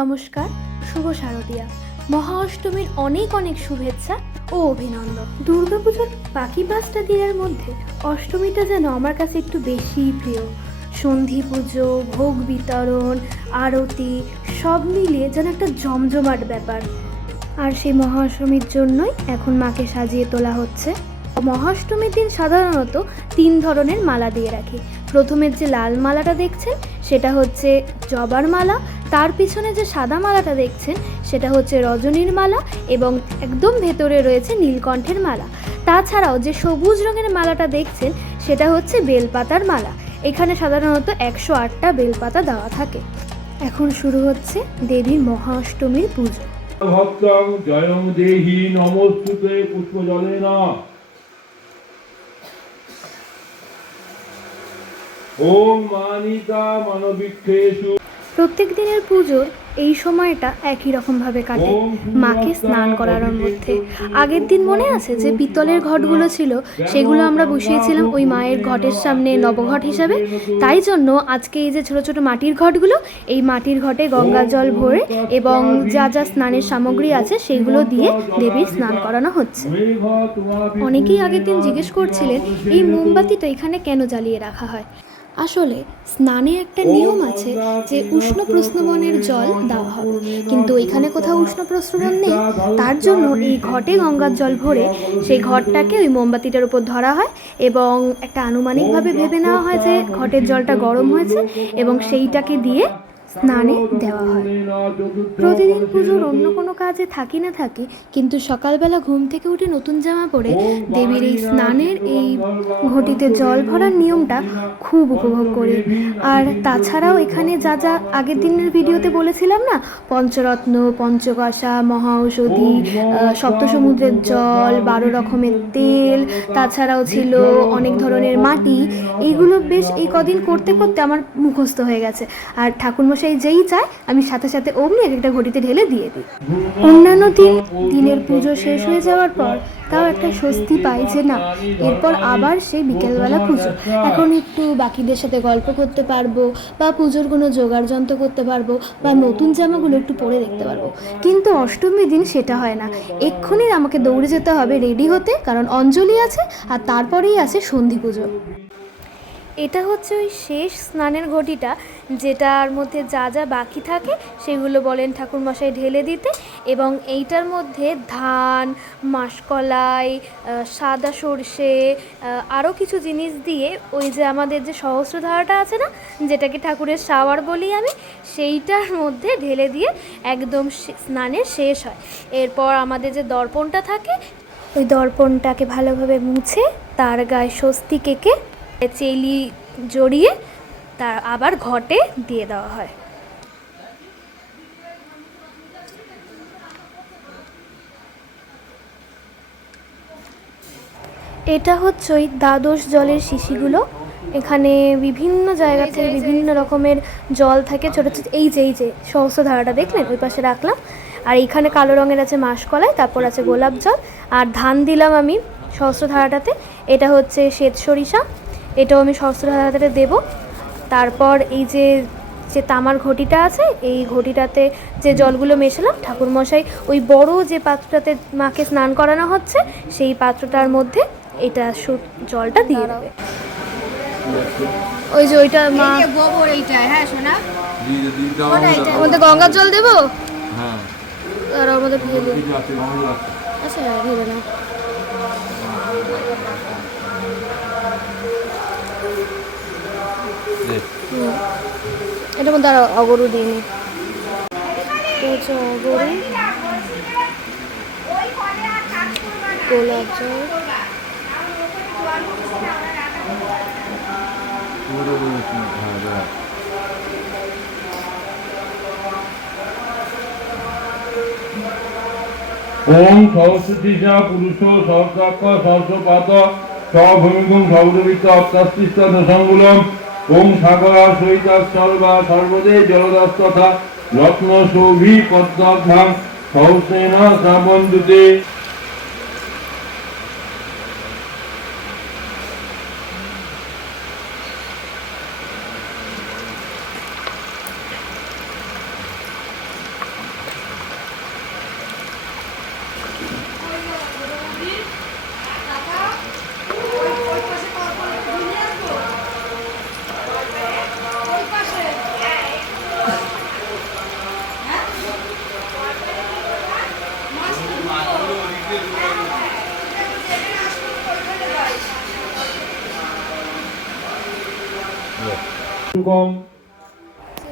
নমস্কার, শুভ শারদিয়া। মহা অষ্টমীর অনেক অনেক শুভেচ্ছা ও অভিনন্দন। দুর্গাপুজোর বাকি 5টা দিনের মধ্যে অষ্টমীটা যেন আমার কাছে একটু বেশিই প্রিয়। সন্ধি পুজো, ভোগ বিতরণ, আরতি সব মিলিয়ে যেন একটা জমজমাট ব্যাপার। আর সেই মহা অষ্টমীর জন্যই এখন মাকে সাজিয়ে তোলা হচ্ছে। মহাষ্টমীর দিন সাধারণত 3 ধরনের মালা দিয়ে রাখি। প্রথমের যে লাল মালাটা দেখছেন সেটা হচ্ছে জবার মালা, তার পিছনে যে সাদা মালাটা দেখছেন সেটা হচ্ছে রজনীর মালা এবং একদম ভেতরে রয়েছে নীলকণ্ঠের মালা। তাছাড়াও যে সবুজ রঙের মালাটা দেখছেন সেটা হচ্ছে বেলপাতার মালা। এখানে সাধারণত 108টা বেলপাতা দেওয়া থাকে। এখন শুরু হচ্ছে দেবীর মহা অষ্টমীর পুজো। ভক্তং জয়ং দেহি নমস্তুতে পুষ্পজলেন ওম মানিকা মানবিক্ষেষু। প্রত্যেক দিনের পুজোর এই সময়টা একই রকমভাবে কাটে মাকে স্নান করানোর মধ্যে। আগের দিন মনে আছে যে পিতলের ঘটগুলো ছিল সেগুলো আমরা বসিয়েছিলাম ওই মায়ের ঘটের সামনে নবঘট হিসাবে। তাই জন্য আজকে এই যে ছোট ছোট মাটির ঘটগুলো, এই মাটির ঘটে গঙ্গা জল ভরে এবং যা যা স্নানের সামগ্রী আছে সেগুলো দিয়ে দেবীর স্নান করানো হচ্ছে। অনেকেই আগের দিন জিজ্ঞেস করছিলেন এই মোমবাতিটা এখানে কেন জ্বালিয়ে রাখা হয়। আসলে স্নানে একটা নিয়ম আছে যে উষ্ণ প্রস্রবণের জল দেওয়া হবে, কিন্তু এখানে কোথাও উষ্ণ প্রস্রবণ নেই। তার জন্য এই ঘটে গঙ্গার জল ভরে সেই ঘটটাকে ওই মোমবাতিটার উপর ধরা হয় এবং একটা আনুমানিকভাবে ভেবে নেওয়া হয় যে ঘটের জলটা গরম হয়েছে এবং সেইটাকে দিয়ে স্নানে দেওয়া হয়। প্রতিদিন পুজোর অন্য কোনো কাজে থাকি না থাকি, কিন্তু সকালবেলা ঘুম থেকে উঠে নতুন জামা পরে দেবীর এই স্নানের এই ঘটিতে জল ভরার নিয়মটা খুব উপভোগ করি। আর তাছাড়াও এখানে যা যা আগের দিনের ভিডিওতে বলেছিলাম না, পঞ্চরত্ন, পঞ্চকষা, মহা ঔষধি, সপ্তসমুদ্রের জল, 12 রকমের তেল, তাছাড়াও ছিল অনেক ধরনের মাটি, এইগুলো বেশ এই কদিন করতে করতে আমার মুখস্থ হয়ে গেছে। আর ঠাকুরমশাই যেই চায় আমি সাথে সাথে অমনি একটা ঘটিতে ঢেলে দিয়ে দিই। অন্যান্য দিনের পুজো শেষ হয়ে যাওয়ার পর তাও একটা স্বস্তি পাই যে না, এরপর আবার সেই বিকেলবেলা পুজো। এখন একটু বাকিদের সাথে গল্প করতে পারবো বা পুজোর কোনো জোগাড় যন্ত্র করতে পারবো বা নতুন জামাগুলো একটু পরে দেখতে পারবো। কিন্তু অষ্টমীর দিন সেটা হয় না। এক্ষুনি আমাকে দৌড়ে যেতে হবে রেডি হতে, কারণ অঞ্জলি আছে আর তারপরেই আছে সন্ধি পুজো। এটা হচ্ছে ওই শেষ স্নানের ঘটিটা, যেটার মধ্যে যা যা বাকি থাকে সেগুলো বলেন ঠাকুরমশাই ঢেলে দিতে, এবং এইটার মধ্যে ধান, মাসকলাই, সাদা সর্ষে, আরও কিছু জিনিস দিয়ে ওই যে আমাদের যে সহস্রধারাটা আছে না, যেটাকে ঠাকুরের শাওয়ার বলি আমি, সেইটার মধ্যে ঢেলে দিয়ে একদম স্নানের শেষ হয়। এরপর আমাদের যে দর্পণটা থাকে ওই দর্পণটাকে ভালোভাবে মুছে তার গায়ে স্বস্তিক এঁকে চেলি জড়িয়ে তার আবার ঘটে দিয়ে দেওয়া হয়। এটা হচ্ছে ওই দ্বাদশ জলের শিশিগুলো। এখানে বিভিন্ন জায়গা থেকে বিভিন্ন রকমের জল থাকে, ছোটো ছোটো। এই যে সহস্রধারাটা দেখলেন ওই পাশে রাখলাম। আর এইখানে কালো রঙের আছে মাসকলাই, তারপর আছে গোলাপ জল, আর ধান দিলাম আমি সহস্রধারাটাতে। এটা হচ্ছে শ্বেত সরিষা, এটাও আমি সহস্রধারাটাতে দেবো। তারপর এই যে তামার ঘটিটা আছে, এই ঘটিটাতে যে জলগুলো মেশালাম, ঠাকুরমশাই ওই বড় যে পাত্রটাতে মাকে স্নান করানো হচ্ছে সেই পাত্রটার মধ্যে এটা জলটা দিয়ে দেবে। ওই যে ওইটা মা গোবর এইটা, হ্যাঁ সোনা, ওর মধ্যে গঙ্গার জল দেবো, হ্যাঁ আর ওর মধ্যে ঢেলে আচ্ছা ঢেলে না। এটার মধ্যে আর অগরু দিইনি, হচ্ছে অগরু, গোলাপ জল, ওম সরস্বতীশা পুরুষ সহস্রাক্ষ সহস্রপাত স্বভূমিকুং সর্বদবিত্ত অক্তাস্তিষ্ঠ দশাঙ্গুলম ওম সাগরা সহিতা সর্বা সর্বদে জলদাস্তথা রত্ন শোভি পদ্মাভ্যাং সহস্রেণ শ্রাবন্তুতে।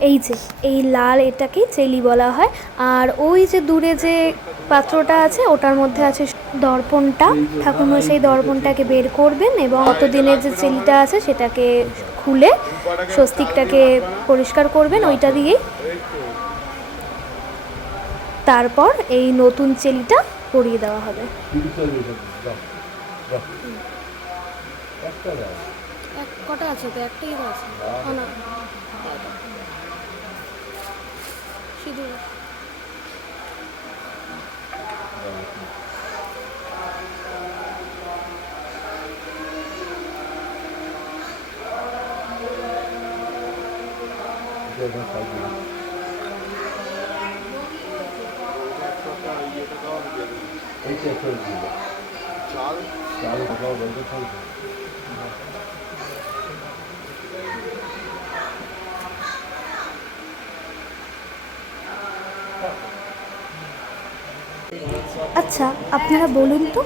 এই যে এই লাল এটাকে চেলি বলা হয়। আর ওই যে দূরে যে পাত্রটা আছে ওটার মধ্যে আছে দর্পণটা। ঠাকুরমশাই দর্পণটাকে বের করবেন এবং কতদিনের যে চেলিটা আছে সেটাকে খুলে স্বস্তিকটাকে পরিষ্কার করবেন ওইটা দিয়েই। তারপর এই নতুন চেলিটা পরিয়ে দেওয়া হবে। কটা আছে তো? একটাই তো আছে না? সিঁদুর আচ্ছা, আপনারা বলুন তো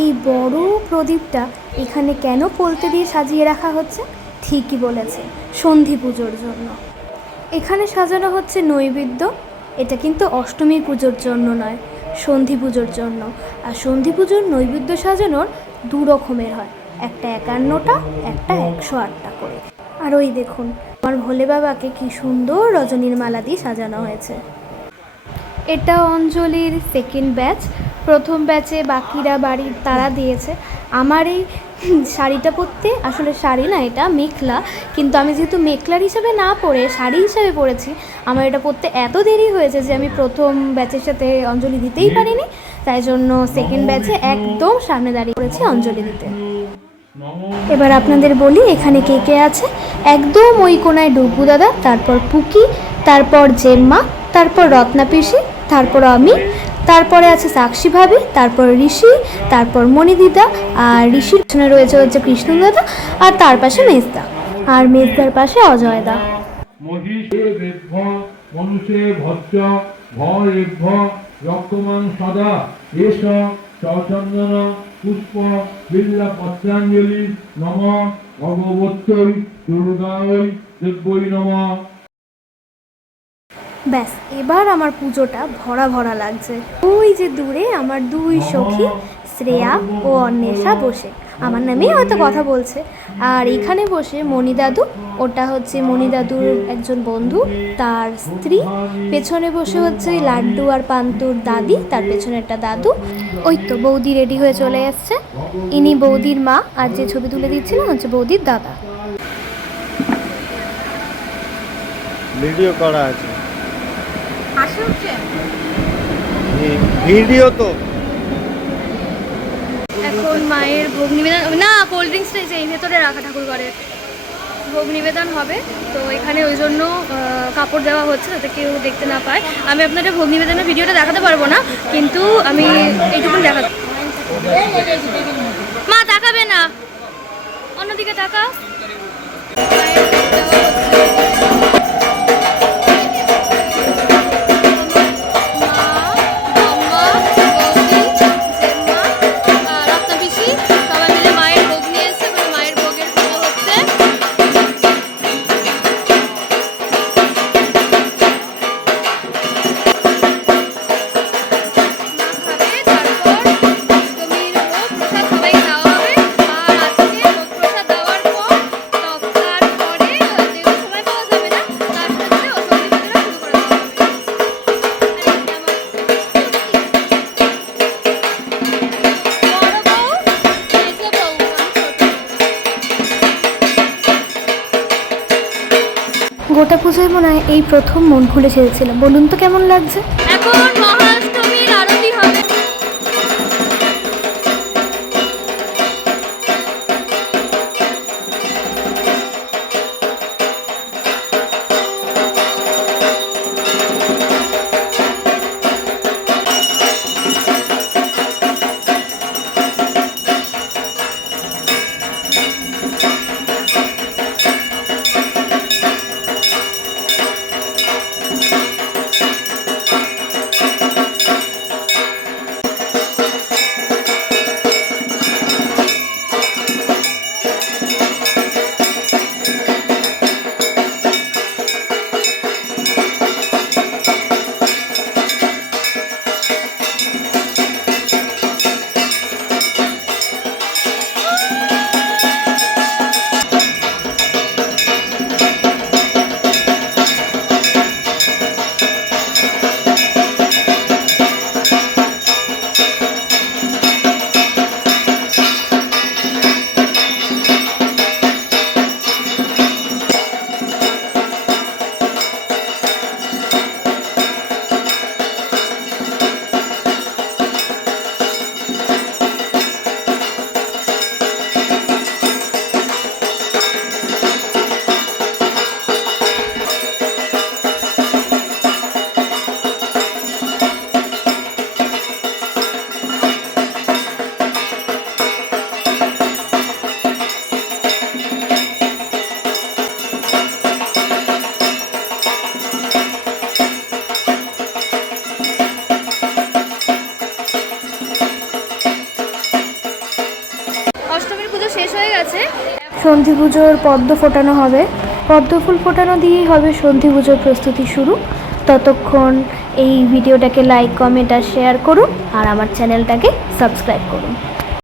এই বড় প্রদীপটা এখানে কেন পলতে দিয়ে সাজিয়ে রাখা হচ্ছে? ঠিকই বলেছে, সন্ধি পুজোর জন্য। এখানে সাজানো হচ্ছে নৈবেদ্য। এটা কিন্তু অষ্টমী পুজোর জন্য নয়, সন্ধি পুজোর জন্য। আর সন্ধি পুজোর নৈবেদ্য সাজানোর দু রকমের হয়, একটা 51টা, একটা 108টা করে। আর ওই দেখুন আমার ভোলে বাবাকে কি সুন্দর রজনীর মালা দিয়ে সাজানো হয়েছে। এটা অঞ্জলির সেকেন্ড ব্যাচ। প্রথম ব্যাচে বাকিরা বাড়ির তারা দিয়েছে। আমার এই শাড়িটা পরতে, আসলে শাড়ি না, এটা মেখলা, কিন্তু আমি যেহেতু মেখলার হিসাবে না পরে শাড়ি হিসাবে পরেছি, আমার এটা পরতে এত দেরি হয়েছে যে আমি প্রথম ব্যাচের সাথে অঞ্জলি দিতেই পারিনি। তাই জন্য সেকেন্ড ব্যাচে একদম সামনে দাঁড়িয়ে পড়েছি অঞ্জলি দিতে। এবার আপনাদের বলি এখানে কে কে আছে। একদম ওই কোনায় ডুগু দাদা, তারপর পুকি, তারপর জেম্মা, তারপর রত্না পিসি, তারপর আমি, তারপরে আছে সাক্ষী ভাবি, তারপর ঋষি, তারপর মণিদিদা, আর ঋষির পিছনে রয়েছে হচ্ছে কৃষ্ণ দাদা, আর তার পাশে মেজদা, আর মেজদার পাশে অজয়দা। মনুষে ভস্য ভয়েভ্য রক্তমান সদা এষ সচন্দন পুষ্প বিল্লা পত্রাঞ্জলি নম ভগবত্যৈ দুর্গায় দেব্যৈ নমঃ। ব্যাস, এবার আমার পুজোটা ভরা ভরা লাগছে। ওই যে দূরে আমার দুই সখী শ্রেয়া ও অন্বেষা বসে আমার নামেই হয়তো কথা বলছে। আর এখানে বসে মণিদাদু, ওটা হচ্ছে মণিদাদুর একজন বন্ধু, তার স্ত্রী। পেছনে বসে হচ্ছে লাড্ডু আর পান্তুর দাদি, তার পেছনে একটা দাদু। ওই তো বৌদি রেডি হয়ে চলে এসছে। ইনি বৌদির মা, আর যে ছবি তুলে দিচ্ছিলেন হচ্ছে বৌদির দাদা। ভিডিও করা আছে, আসছে ভিডিও তো। এখন মায়ের ভোগ নিবেদন, না কোল্ড ড্রিঙ্কসটা এই ভেতরে রাখা ঠাকুর ঘরের ভোগ নিবেদন হবে। তো এখানে ওই জন্য কাপড় দেওয়া হচ্ছে যাতে কেউ দেখতে না পায়। আমি আপনাদের ভোগ নিবেদনের ভিডিওটা দেখাতে পারবো না, কিন্তু আমি এইটুকু দেখাতে। মা তাকাবে না, অন্যদিকে তাকা। গোটা পুজোয় মনে হয় এই প্রথম মন খুলে সেজেছিলাম। বলুন তো কেমন লাগছে? এখন মহাষ্টমীর আরতি হবে। গেছে। সন্ধি পুজোর পদ্ম ফোটানো হবে, পদ্ম ফুল ফোটানো দিয়েই হবে সন্ধি পুজোর প্রস্তুতি শুরু। ততক্ষণ এই ভিডিওটাকে লাইক, কমেন্ট আর শেয়ার করুন আর আমার চ্যানেলটাকে সাবস্ক্রাইব করুন।